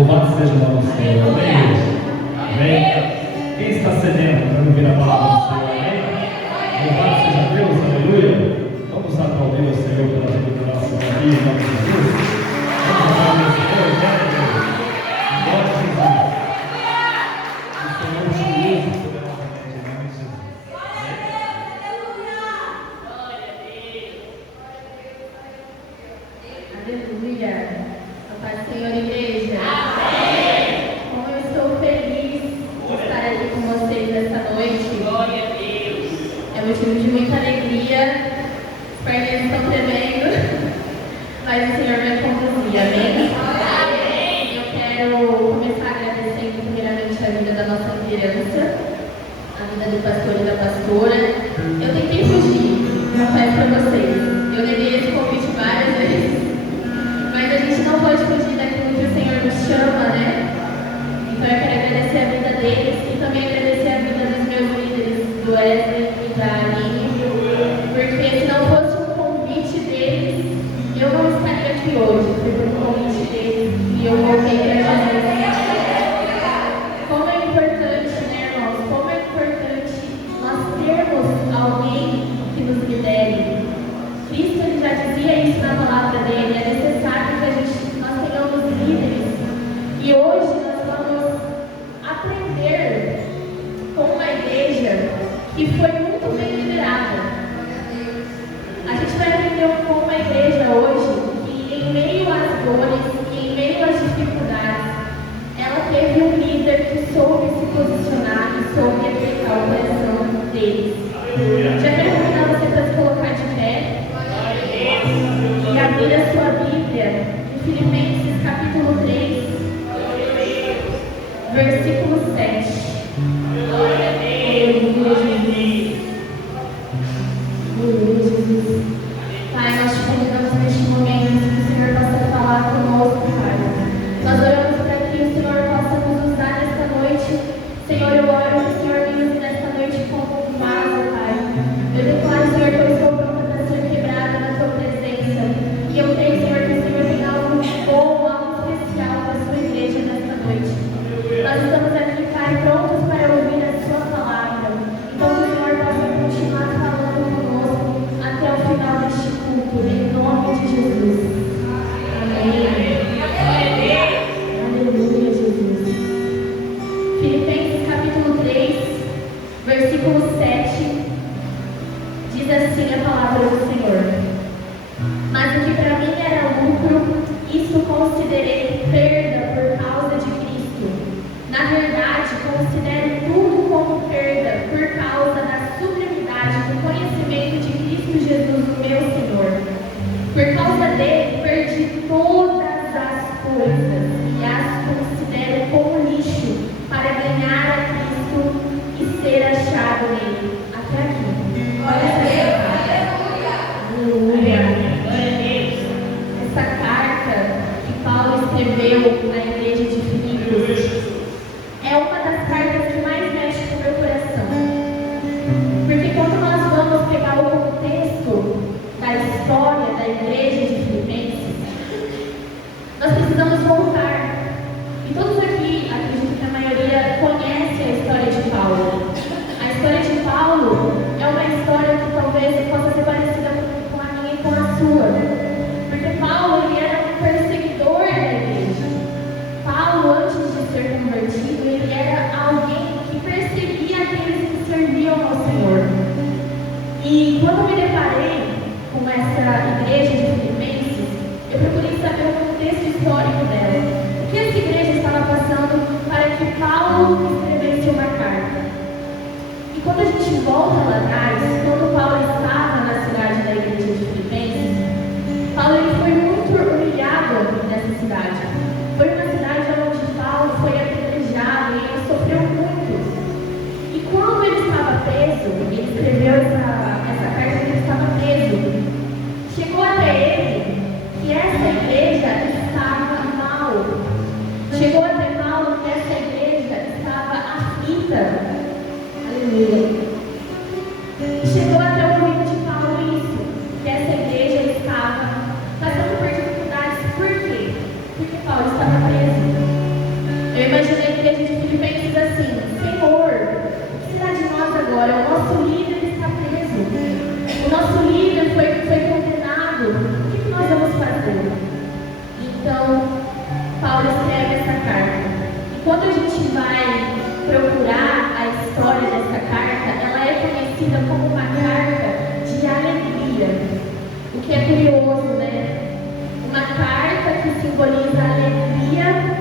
Louvado seja o nome do Senhor. Amém. Amém. Quem está sedento para ouvir a palavra do Senhor? Amém. Louvado seja Deus. Aleluia. Vamos aplaudir o Senhor pela vida do nosso aqui, em nome de Jesus. Vamos aplaudir o Senhor. Glória a Jesus. O Senhor te usa poderosamente em nome de Jesus. Aleluia. A paz do Senhor, igreja. Amém. Como eu estou feliz de estar aqui com vocês esta noite. Glória a Deus. É motivo de muita alegria. As pernas estão tremendo, mas o Senhor vai conduzir. Amém? Amém. Eu quero começar agradecendo primeiramente a vida da nossa liderança, a vida do pastor e da pastora. Eu tentei fugir, confesso para vocês. Eu neguei esse convite várias vezes. Mas a gente não pode fugir daquilo que o Senhor nos chama, né? Então eu quero agradecer a vida deles e também agradecer a vida dos meus líderes, do Wesley e da Aline, porque se não fosse um convite deles, eu não estaria aqui hoje. Foi por um convite deles e eu voltei para Jesus. Como é importante, né, irmãos? Como é importante nós termos alguém que nos lidere. Cristo ele já dizia isso na palavra dele, é necessário que nós tenhamos líderes. E hoje nós vamos aprender com uma igreja que foi muito bem liderada. A gente vai aprender com uma igreja hoje que em meio às dores e em meio às dificuldades, ela teve um líder que soube se posicionar e soube aplicar o coração deles. Já quero convidar você para se colocar de pé e abrir a sua Bíblia em Filipenses capítulo 3, versículo 7. Aleluia, Jesus. Aleluia, Jesus. Pai, nós te convidamos neste momento que o Senhor possa falar conosco, Pai. Nós oramos para que o Senhor possa nos usar nesta noite. Senhor, eu oro que o Senhor me use nesta noite como um vaso, Pai. Eu declaro, Senhor, que eu estou pronta para ser quebrada na tua presença. E eu creio, Senhor, que o Senhor tem algo bom, algo especial para a sua igreja nesta noite. Nós estamos aqui, Pai, prontos para ouvir a sua palavra. Então, que o Senhor possa continuar falando conosco até o final deste culto, em nome de Jesus. Amém. Aleluia, Jesus. Filipenses capítulo 3, versículo 7, diz assim a palavra do Senhor. Mas o que para mim era lucro, isso considerei perda por causa de Cristo. Na verdade, considero tudo como perda por causa da sublimidade do conhecimento de Cristo Jesus, o meu Senhor. Por causa dele, perdi todas as coisas e as considero como lixo para ganhar a Cristo e ser achado nele. Até aqui. Olha essa aleluia. Essa carta que Paulo escreveu na igreja de Filipos é uma das cartas que mais mexe com o meu coração. Porque quando nós vamos pegar o contexto da história da igreja de Filipenses, nós precisamos voltar. E todos aqui, acredito que a maioria conhece a história de Paulo. A história de Paulo é uma história que talvez possa ser parecida com a minha e com a sua. Porque Paulo ele era um perseguidor da igreja. Paulo, antes de ser convertido, ele era alguém que perseguia aqueles que serviam ao Senhor. E quando me deparei com essa igreja de Filipenses, eu procurei saber o contexto histórico dela. O que essa igreja estava passando para que Paulo escrevesse uma carta. E quando a gente volta lá atrás, quando Paulo estava na cidade da igreja de Filipenses, Paulo ele foi muito humilhado nessa cidade. Foi uma cidade onde Paulo foi apedrejado e ele sofreu muito. E quando ele estava preso, ele escreveu essa carta que ele estava preso. Chegou até ele que essa igreja estava mal. Chegou até Paulo que essa igreja estava aflita. Aleluia. Chegou até o Eu imagino a igreja de Filipenses assim: Senhor, o que será de nós agora? O nosso líder está preso. O nosso líder foi condenado. O que nós vamos fazer? Então, Paulo escreve essa carta. E quando a gente vai procurar a história dessa carta, ela é conhecida como uma carta de alegria. O que é curioso, né? Uma carta que simboliza a alegria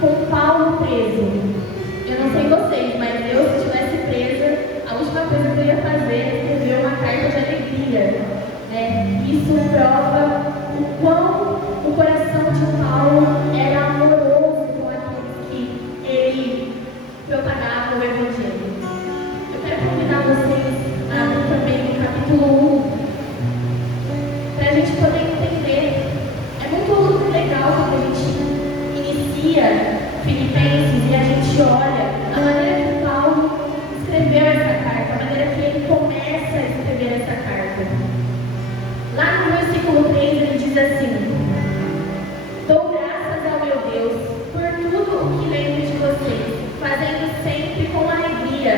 com Paulo preso. Eu não sei vocês, mas eu, se estivesse presa, a última coisa que eu ia fazer é escrever uma carta de alegria. Né? Isso prova o quão o coração de Paulo era amoroso com aqueles que ele propagava o Evangelho. Eu quero convidar vocês a abrir também no capítulo 1, para a gente poder entender. É muito legal quando a gente inicia Filipenses e a gente olha a maneira que Paulo escreveu essa carta, a maneira que ele começa a escrever essa carta. Lá no versículo 3 ele diz assim: dou graças ao meu Deus por tudo o que lembro de vocês, fazendo sempre com alegria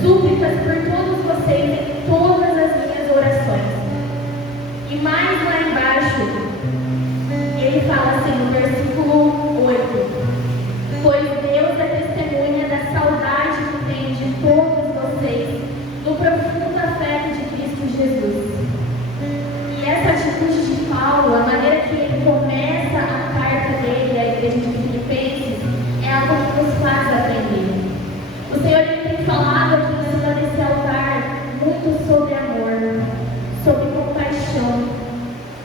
súplicas por todos vocês em todas as minhas orações. E mais lá embaixo ele fala assim no versículo 8: pois Deus é testemunha da saudade que tenho de todos vocês no profundo afeto de Cristo Jesus. E essa atitude de Paulo, a maneira que ele começa a carta dele à igreja de Filipenses, é algo que nos faz aprender. O Senhor ele tem falado aqui em cima desse altar muito sobre amor, sobre compaixão.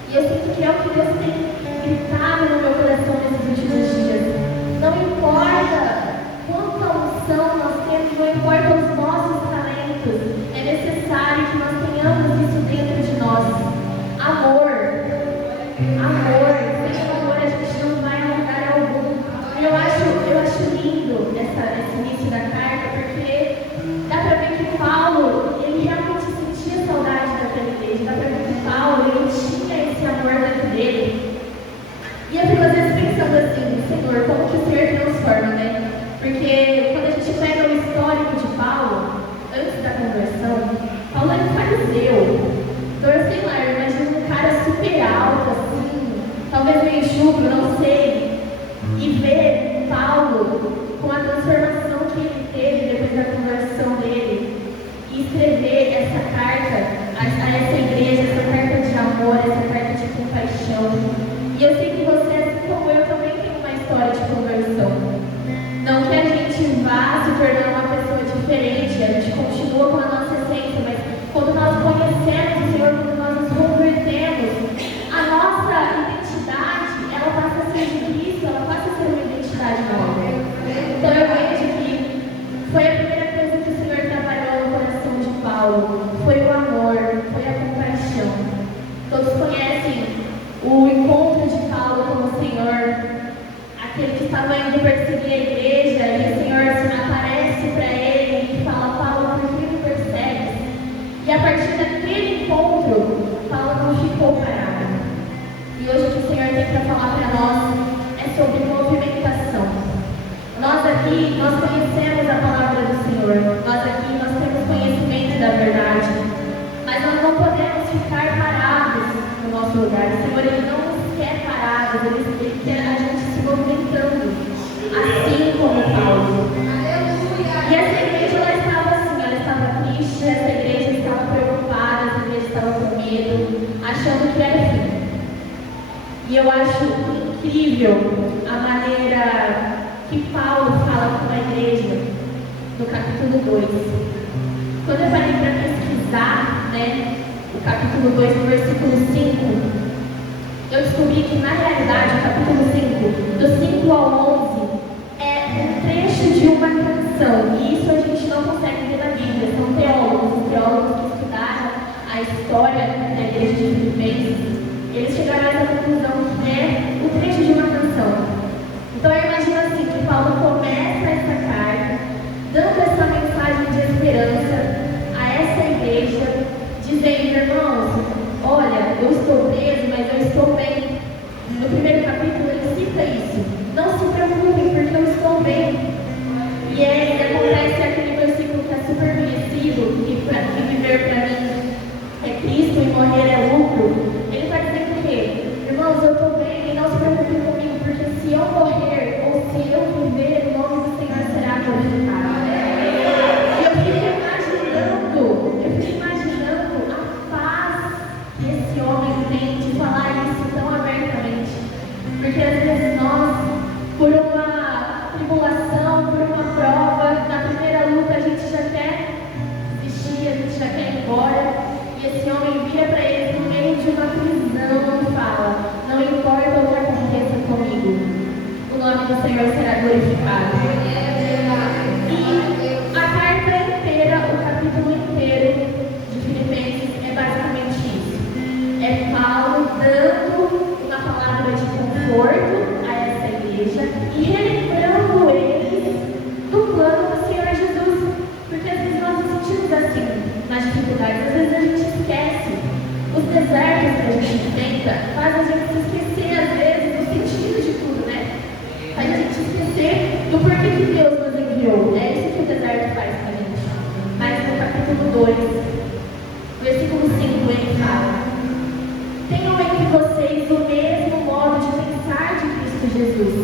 E eu sinto que é o que Deus tem gritado no meu coração nesses últimos dias. Não importa quanta unção nós temos, não importa os nossos talentos, é necessário que nós tenhamos isso dentro de nós. Amor. Amor. Sem amor a gente não vai a lugar algum. E eu acho lindo esse início da carta, porque dá para ver que Paulo, ele realmente sentia saudade daquela igreja. Dá para ver que Paulo, ele tinha esse amor dentro dele. E eu fico às vezes pensando assim: Senhor, como que o Senhor transforma, né? Porque quando a gente pega o histórico de Paulo, antes da conversão, Paulo era um fariseu. Então, sei lá, eu imagino um cara super alto, assim, talvez meio chucro, não sei. E ver Paulo com a transformação que ele teve depois da conversão dele e escrever essa carta a essa igreja, essa carta de amor, essa carta de compaixão. E eu sei que você, assim como eu, também tem uma história de conversão. Não que a gente vá se tornar uma pessoa diferente, a gente continua com a nossa essência, mas quando nós conhecemos o Senhor, quando nós nos convertemos, a nossa identidade, ela passa a ser de Cristo, ela passa a ser uma identidade nova. Então eu vejo que foi a primeira coisa que o Senhor trabalhou no coração de Paulo, foi o amor, foi a compaixão. Todos conhecem o encontro de Paulo com o Senhor, aquele que estava indo perseguir a igreja, e o Senhor aparece para ele e fala: Paulo, por que me persegues? E a partir daquele encontro, Paulo não ficou parado. E hoje o que o Senhor tem para falar para nós é sobre movimentação. Nós aqui, nós conhecemos a palavra do Senhor, nós aqui, nós temos conhecimento da verdade, mas nós não podemos ficar parados no nosso lugar. O Senhor, ele não nos quer parados, ele quer a gente se movimentando, assim como Paulo. E essa igreja, ela estava assim, ela estava triste, essa igreja estava preocupada, essa igreja estava com medo, achando que era fim. E eu acho incrível a maneira que Paulo fala com a igreja no capítulo 2. Quando eu parei para pesquisar, né, o capítulo 2, no versículo 5, eu descobri que, na realidade, o capítulo 5, do 5 ao 11, é um trecho de uma canção. E isso a gente não consegue ver na Bíblia. São teólogos que estudaram a história da igreja de Filipenses. Eles chegaram a essa conclusão que é o trecho de uma canção. Então eu imagino assim, que Paulo começa essa carta dando essa mensagem de esperança a essa igreja, dizendo: irmãos, olha, eu estou preso, mas eu estou bem. No primeiro capítulo ele cita isso: não se preocupem, porque eu estou do Senhor será glorificado. E a carta inteira, o capítulo inteiro de Filipenses é basicamente isso. É Paulo dando uma palavra de conforto a essa igreja e relembrando eles do plano do Senhor Jesus. Porque às vezes nós nos sentimos assim nas dificuldades, às vezes a gente esquece. Os desertos que a gente enfrenta fazem a gente se esquecer, às vezes, do sentido de tudo, né? Faz a gente esquecer do porquê que Deus nos enviou. É isso que o deserto faz pra gente. Mas no capítulo 2, versículo 5, ele fala: tenham entre vocês o mesmo modo de pensar de Cristo Jesus,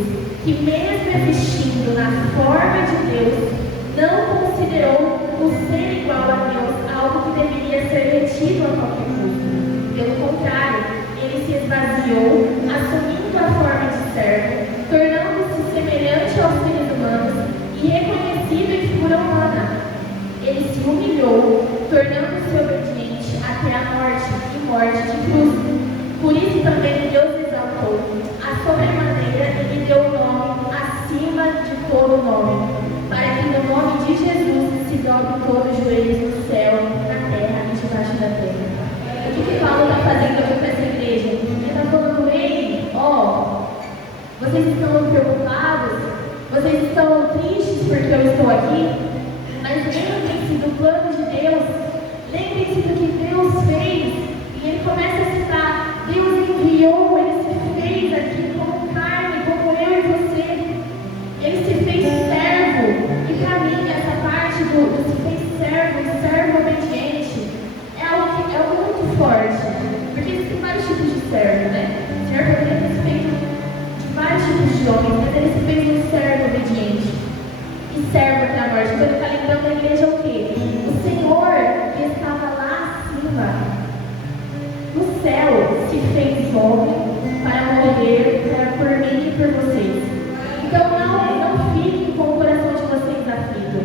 que mesmo existindo na forma de Deus, não considerou o ser igual a Deus algo que deveria ser retido a qualquer custo. Pelo contrário, ele se esvaziou, assumindo a forma de servo, tornando-se semelhante aos seres humanos e reconhecido em figura humana. Ele se humilhou, tornando-se obediente até a morte e morte de cruz. Por isso também Deus exaltou a sobremaneira e lhe deu o nome acima de todo nome, para que no nome de Jesus se dobre todos os joelhos no céu, na terra e debaixo da terra. O que Paulo está fazendo aqui com essa igreja? Ele está falando: ei, vocês estão preocupados? Vocês estão tristes porque eu estou aqui? Mas lembrem-se do plano de Deus. Lembrem-se do que Deus fez. E ele começa a citar: Deus enviou, ele se fez aqui como carne, como eu e você. Ele se fez servo. E para mim, essa parte do se fez servo e servo obediente é algo muito forte. Porque existem vários tipos de servo, né? O Senhor poderia ter se feito de vários tipos de homens, mas ele se fez um servo obediente. E servo até a morte. Então ele está lembrando da igreja o quê? O Senhor que estava lá acima, no céu, se fez homem para morrer por mim e por vocês. Então não fiquem com o coração de vocês aflito.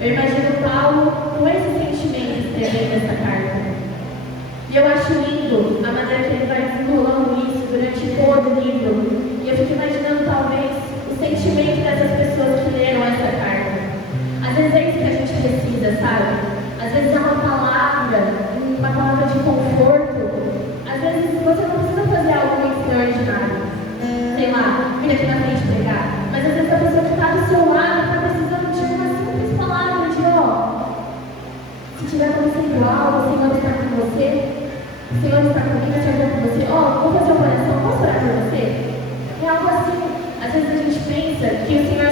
Eu imagino Paulo com esse sentimento escrevendo essa carta. E eu acho lindo a maneira que ele vai desenrolando isso durante todo o livro. E eu fico imaginando talvez o sentimento dessas pessoas que leram essa carta. Às vezes é isso que a gente precisa, sabe? Às vezes é uma palavra de conforto. Às vezes você não precisa fazer algo muito extraordinário. Sei lá, vir aqui na frente pregar. Mas às vezes a pessoa que está do seu lado está precisando de uma simples palavra de se tiver acontecendo algo, o Senhor está com você. O Senhor está comigo, o Senhor está com você. Vou fazer uma oração, posso orar por você? É algo assim. Às vezes a gente pensa que o Senhor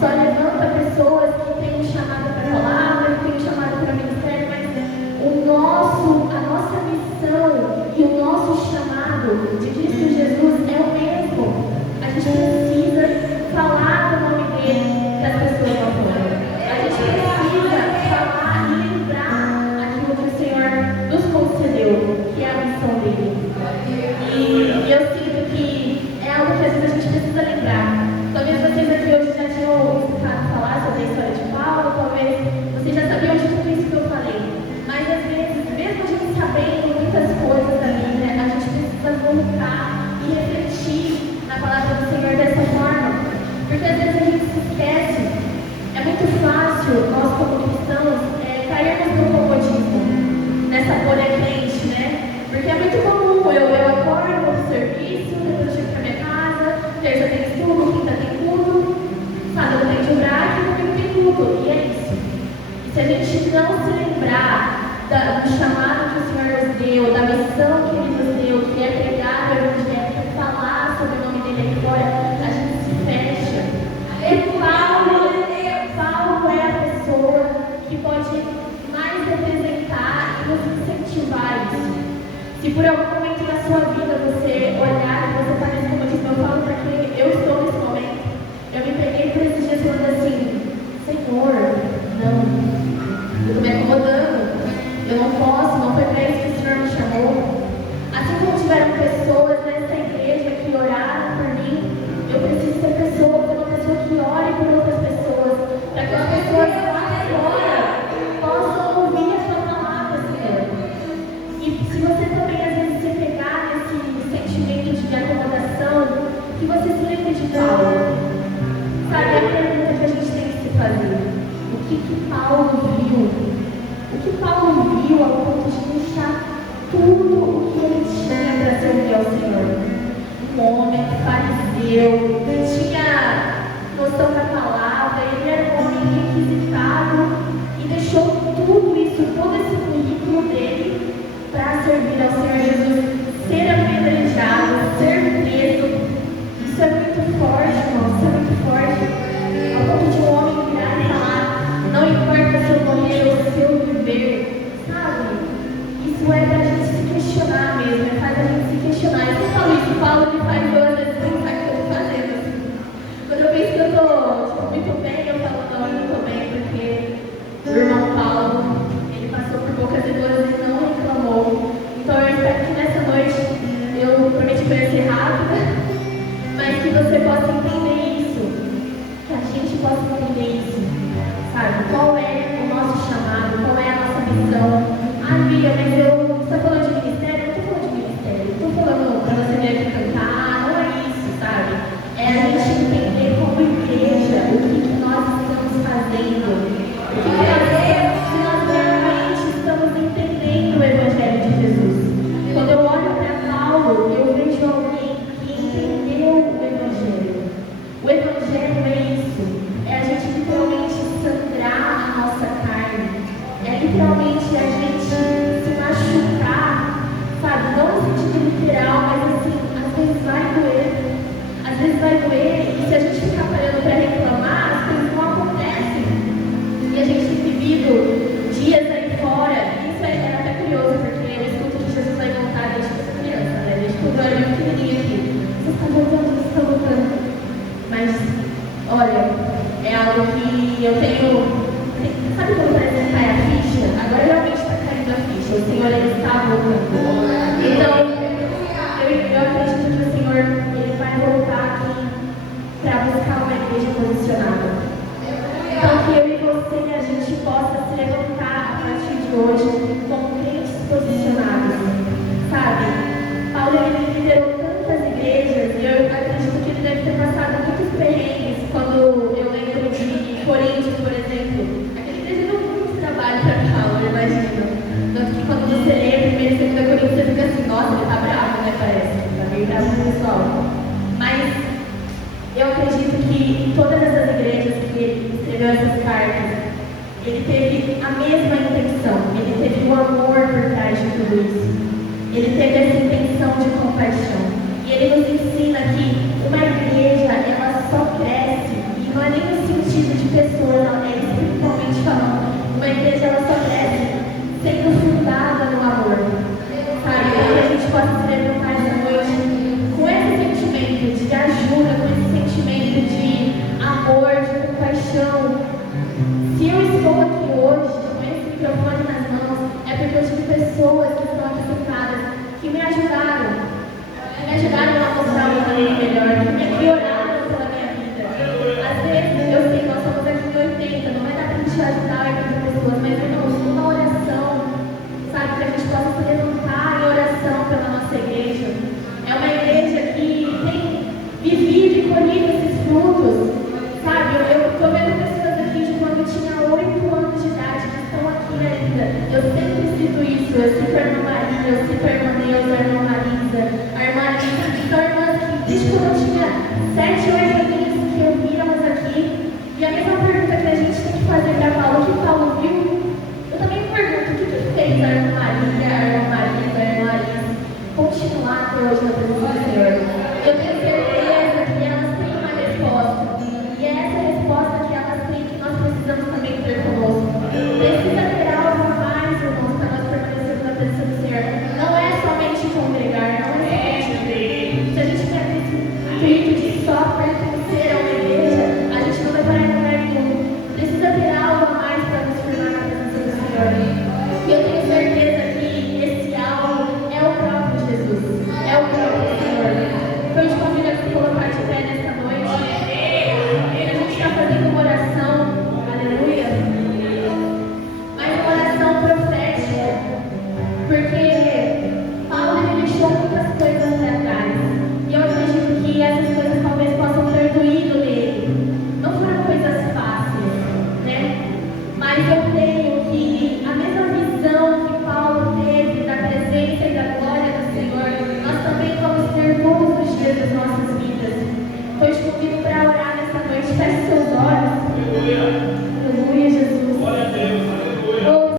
só levanta pessoas que têm um chamado para a palavra, que têm um chamado para o ministério, mas a nossa missão e o nosso chamado de Cristo Jesus é o mesmo. A gente precisa falar do nome dele para as pessoas lá fora. A gente precisa falar e lembrar aquilo que o Senhor nos concedeu, que é a missão dele. E eu sinto que é algo que às vezes a gente precisa lembrar. Talvez vocês aqui hoje já tinham escutado falar sobre a história de Paulo, talvez vocês já sabiam de tudo isso que eu falei. Mas às vezes, mesmo a gente sabendo muitas coisas da Bíblia, a gente precisa voltar e refletir na palavra do Senhor dessa forma. Porque às vezes a gente se esquece. É muito fácil nós como cristãos cairmos no comodismo, nessa bolha crente, né? Porque é muito comum, eu acordo, vou pro serviço, depois eu chego pra minha casa, terça tem estudo, quinta tem culto, sábado tem de orar e domingo tem culto. E é isso. E se a gente não se lembrar do chamado que o Senhor nos deu, da missão que Ele nos deu, que é pregar o Evangelho, que é falar sobre o nome dele aqui fora, a gente se fecha. E Paulo é a pessoa que pode mais representar e nos incentivar isso. Se por algum momento na sua vida você olhar e você está nesse comodismo, eu falo porque eu estou nesse momento. Eu me peguei por esses dias falando assim: Senhor, não, eu estou me acomodando, eu não posso, não foi para isso que o Senhor me chamou. Assim como tiveram pessoas nessa igreja que oraram por mim, eu preciso ser uma pessoa que ore por outras pessoas, para que as pessoas lá fora possam ouvir a sua palavra, Senhor. E se você também às vezes se pegar nesse que Paulo viu. O que Paulo viu ao ponto de deixar tudo o que ele tinha para servir ao Senhor. Um homem fariseu, que tinha noção da palavra, ele era um homem requisitado e deixou tudo isso, todo esse currículo dele para servir ao Senhor Jesus, ser apedrejado, ser preso. Isso é muito forte, irmão, isso é muito forte. Ao ponto de um homem virar e falar, não importa se eu morrer ou se eu viver, sabe? Isso é para a gente se questionar mesmo, faz a gente se questionar. Eu não falo isso, Paulo ele faz eu às vezes pensar que eu estou fazendo assim. Quando eu penso que eu estou muito bem, eu falo, não, eu não estou bem, porque o irmão Paulo, ele passou por poucas e duas e não reclamou. Então eu espero que nessa noite, eu prometi que eu ia ser rápida, mas que você possa entender isso, que a gente possa entender isso, sabe? Qual é o nosso chamado, qual é a nossa missão. Ah, Bia, mas você está falando de ministério? Eu não estou falando de ministério, eu estou falando para você vir aqui cantar, não é isso, sabe? É a gente entender como igreja o que nós estamos fazendo, se nós realmente estamos entendendo o Evangelho de Jesus. Quando eu olho para Paulo, eu vejo alguém que entendeu o Evangelho. O Evangelho é isso, é a gente literalmente sangrar a nossa carne, é literalmente a gente se machucar, sabe? Não no sentido literal, mas assim, às vezes vai doer. Às vezes vai doer, e se a gente ficar parando para reclamar, as coisas não acontecem. E a gente tem vivido dias aí fora, e isso é até curioso, porque eu escuto que Jesus vai voltar desde que eu sou criança, né? Desde que eu era muito pequenininha aqui. Você está voltando, você está voltando. Mas, olha, é algo que eu tenho. Sabe quando parece que cai a ficha? Agora realmente está caindo a ficha. O Senhor, ele está voltando. Então, eu acredito que o Senhor, ele vai voltar aqui para buscar uma igreja posicionada. Então, que eu e você, a gente possa se levantar a partir de hoje como crentes posicionados, sabe? Paulo, ele liderou tantas igrejas e eu acredito que ele deve ter passado muitos perrengues. Quando eu lembro de Coríntios, por exemplo, aquela igreja deu muito trabalho para Paulo, eu imagino. Tanto que quando você lê 1 e 2 Coríntios, você fica assim, nossa, ele tá bravo, né, parece. Tá meio bravo com o pessoal. Mas eu acredito que em todas essas igrejas que ele escreveu essas cartas, ele teve a mesma intenção, ele teve o amor por trás de tudo isso. Ele teve essa intenção de compaixão. E ele nos ensina que uma igreja